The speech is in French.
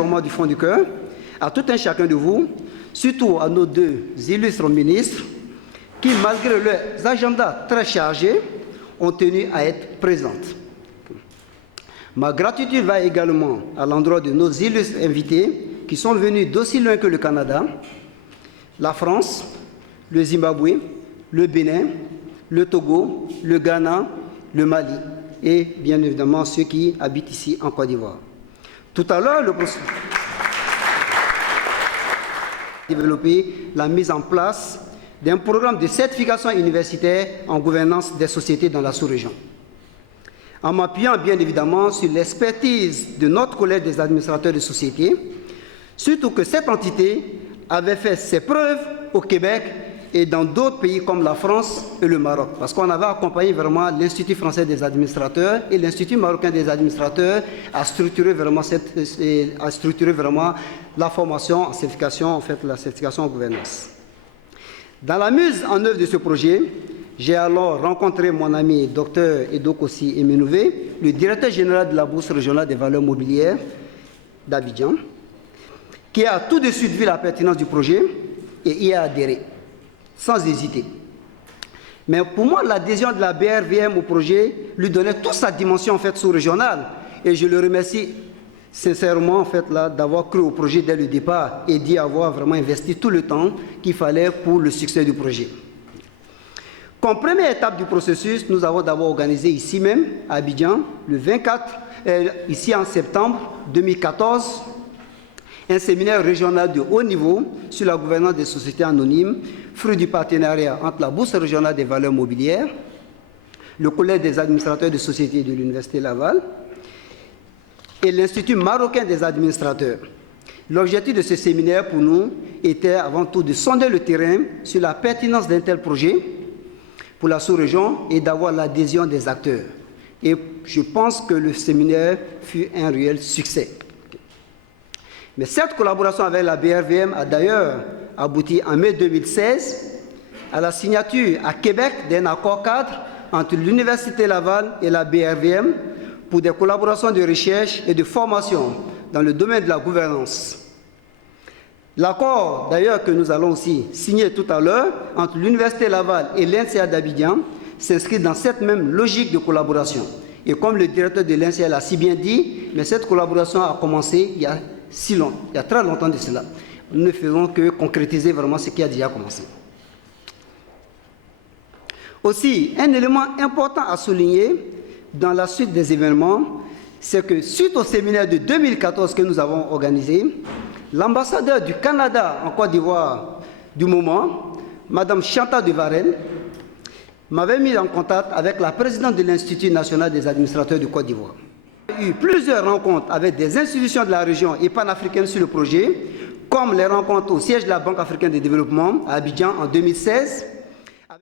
vraiment du fond du cœur à tout un chacun de vous, surtout à nos deux illustres ministres, qui, malgré leurs agendas très chargés, ont tenu à être présentes. Ma gratitude va également à l'endroit de nos illustres invités qui sont venus d'aussi loin que le Canada, la France, le Zimbabwe, le Bénin, le Togo, le Ghana, le Mali et bien évidemment ceux qui habitent ici en Côte d'Ivoire. Tout à l'heure, le processus a développé la mise en place d'un programme de certification universitaire en gouvernance des sociétés dans la sous-région. En m'appuyant bien évidemment sur l'expertise de notre collège des administrateurs de sociétés, surtout que cette entité avait fait ses preuves au Québec et dans d'autres pays comme la France et le Maroc, parce qu'on avait accompagné vraiment l'Institut français des administrateurs et l'Institut marocain des administrateurs à structurer vraiment, la formation en certification, en fait la certification en gouvernance. Dans la mise en œuvre de ce projet, j'ai alors rencontré mon ami Dr Edokossi Emenouvé, le directeur général de la Bourse régionale des valeurs mobilières d'Abidjan, qui a tout de suite vu la pertinence du projet et y a adhéré, sans hésiter. Mais pour moi, l'adhésion de la BRVM au projet lui donnait toute sa dimension en fait sous-régionale, et je le remercie sincèrement en fait d'avoir cru au projet dès le départ et d'y avoir vraiment investi tout le temps qu'il fallait pour le succès du projet. Comme première étape du processus, nous avons d'abord organisé ici même, à Abidjan, le 24, ici en septembre 2014, un séminaire régional de haut niveau sur la gouvernance des sociétés anonymes, fruit du partenariat entre la Bourse régionale des valeurs mobilières, le Collège des administrateurs de sociétés de l'Université Laval et l'Institut marocain des administrateurs. L'objectif de ce séminaire pour nous était avant tout de sonder le terrain sur la pertinence d'un tel projet pour la sous-région et d'avoir l'adhésion des acteurs. Et je pense que le séminaire fut un réel succès. Mais cette collaboration avec la BRVM a d'ailleurs abouti en mai 2016 à la signature à Québec d'un accord cadre entre l'Université Laval et la BRVM pour des collaborations de recherche et de formation dans le domaine de la gouvernance. L'accord, d'ailleurs, que nous allons aussi signer tout à l'heure entre l'Université Laval et l'INSEA d'Abidjan s'inscrit dans cette même logique de collaboration. Et comme le directeur de l'INSEA l'a si bien dit, mais cette collaboration a commencé il y a très longtemps de cela. Nous ne faisons que concrétiser vraiment ce qui a déjà commencé. Aussi, un élément important à souligner dans la suite des événements, c'est que suite au séminaire de 2014 que nous avons organisé, l'ambassadeur du Canada en Côte d'Ivoire du moment, Mme Chantal de Varenne, m'avait mis en contact avec la présidente de l'Institut national des administrateurs de Côte d'Ivoire. Il y a eu plusieurs rencontres avec des institutions de la région et panafricaines sur le projet, comme les rencontres au siège de la Banque africaine de développement à Abidjan en 2016,